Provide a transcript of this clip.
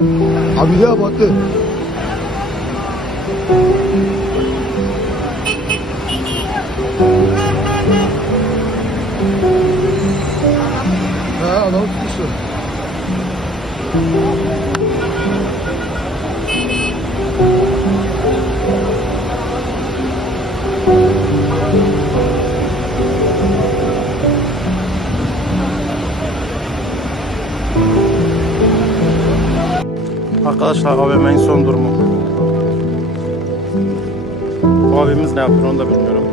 Abi ya battı. Ha adam tutmuşsun. Arkadaşlar AVM'nin son durumu. Bu abimiz ne yapıyor onu da bilmiyorum.